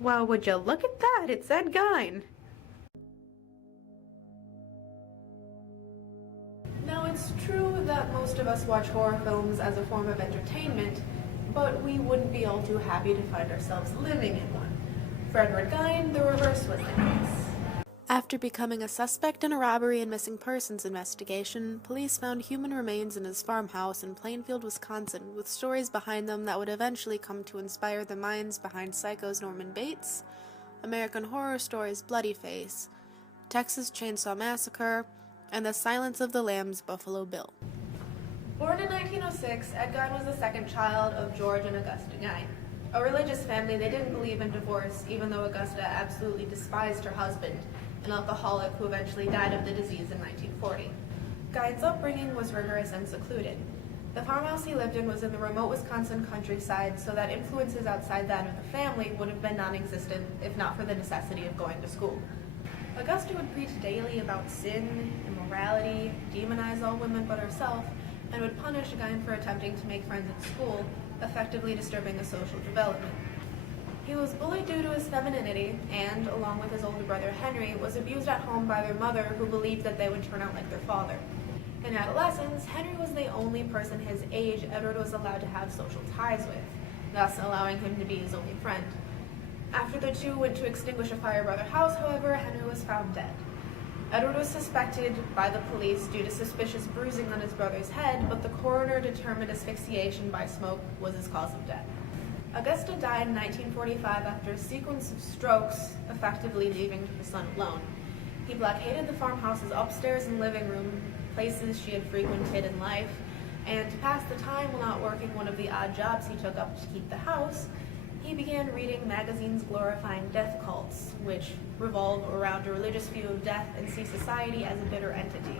Well, would you look at that? It's Ed Gein. Now, it's true that most of us watch horror films as a form of entertainment, but we wouldn't be all too happy to find ourselves living in one. For Edward Gein, the reverse was the case. After becoming a suspect in a robbery and missing persons investigation, police found human remains in his farmhouse in Plainfield, Wisconsin, with stories behind them that would eventually come to inspire the minds behind Psycho's Norman Bates, American Horror Story's Bloody Face, Texas Chainsaw Massacre, and The Silence of the Lambs' Buffalo Bill. Born in 1906, Ed Gein was the second child of George and Augusta Gein. A religious family, they didn't believe in divorce, even though Augusta absolutely despised her husband, an alcoholic who eventually died of the disease in 1940. Gein's upbringing was rigorous and secluded. The farmhouse he lived in was in the remote Wisconsin countryside, so that influences outside that of the family would have been non-existent if not for the necessity of going to school. Augusta would preach daily about sin, immorality, demonize all women but herself, and would punish Gein for attempting to make friends at school, effectively disturbing his social development. He was bullied due to his femininity and, along with his older brother Henry, was abused at home by their mother, who believed that they would turn out like their father. In adolescence, Henry was the only person his age Edward was allowed to have social ties with, thus allowing him to be his only friend. After the two went to extinguish a fire by their house, however, Henry was found dead. Edward was suspected by the police due to suspicious bruising on his brother's head, but the coroner determined asphyxiation by smoke was his cause of death. Augusta died in 1945 after a sequence of strokes, effectively leaving her son alone. He blockaded the farmhouse's upstairs and living room, places she had frequented in life, and to pass the time while not working one of the odd jobs he took up to keep the house, he began reading magazines glorifying death cults, which revolve around a religious view of death and see society as a bitter entity.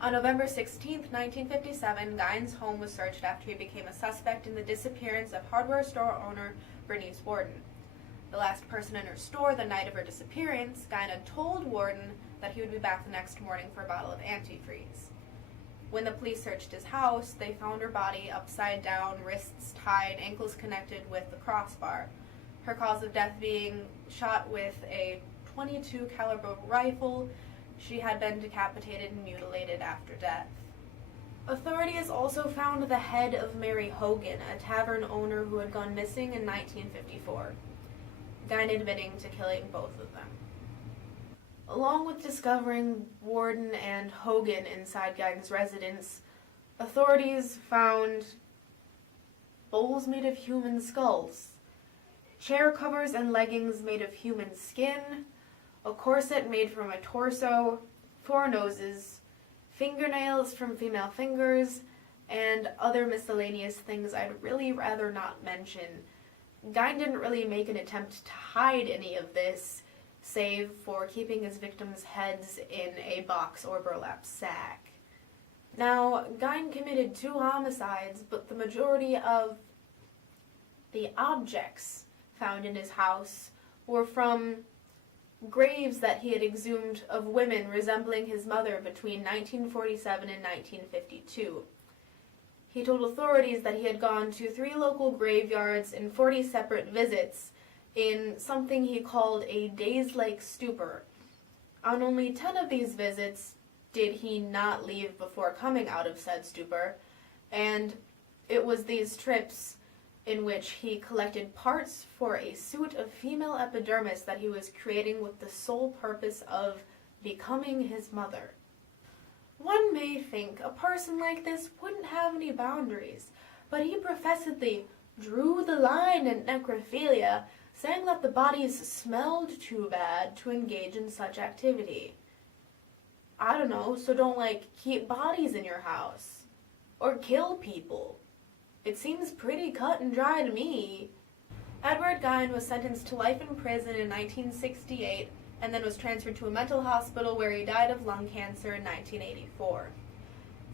On November 16, 1957, Gein's home was searched after he became a suspect in the disappearance of hardware store owner Bernice Warden. The last person in her store the night of her disappearance, Gein had told Warden that he would be back the next morning for a bottle of antifreeze. When the police searched his house, they found her body upside down, wrists tied, ankles connected with the crossbar. Her cause of death being shot with a .22 caliber rifle. She had been decapitated and mutilated after death. Authorities also found the head of Mary Hogan, a tavern owner who had gone missing in 1954, Gein admitting to killing both of them. Along with discovering Warden and Hogan inside Gein's residence, authorities found bowls made of human skulls, chair covers and leggings made of human skin, a corset made from a torso, 4 noses, fingernails from female fingers, and other miscellaneous things I'd really rather not mention. Gein didn't really make an attempt to hide any of this, save for keeping his victims' heads in a box or burlap sack. Now, Gein committed 2 homicides, but the majority of the objects found in his house were from graves that he had exhumed of women resembling his mother between 1947 and 1952. He told authorities that he had gone to 3 local graveyards in 40 separate visits in something he called a daze-like stupor. On only 10 of these visits did he not leave before coming out of said stupor, and it was these trips in which he collected parts for a suit of female epidermis that he was creating with the sole purpose of becoming his mother. One may think a person like this wouldn't have any boundaries, but he professedly drew the line in necrophilia, saying that the bodies smelled too bad to engage in such activity. I don't know, so don't, keep bodies in your house. Or kill people. It seems pretty cut and dry to me. Edward Gein was sentenced to life in prison in 1968 and then was transferred to a mental hospital where he died of lung cancer in 1984.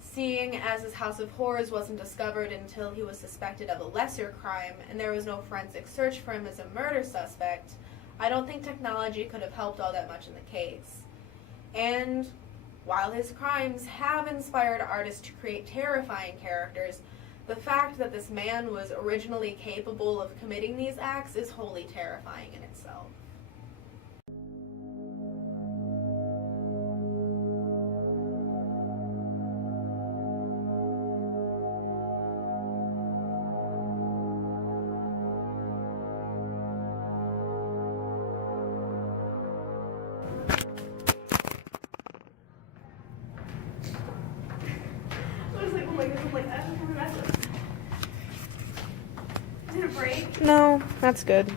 Seeing as his house of horrors wasn't discovered until he was suspected of a lesser crime and there was no forensic search for him as a murder suspect, I don't think technology could have helped all that much in the case. And while his crimes have inspired artists to create terrifying characters, The fact that this man was originally capable of committing these acts is wholly terrifying in itself. I was like, oh my goodness, I'm like, I don't remember. Did it break? No, that's good.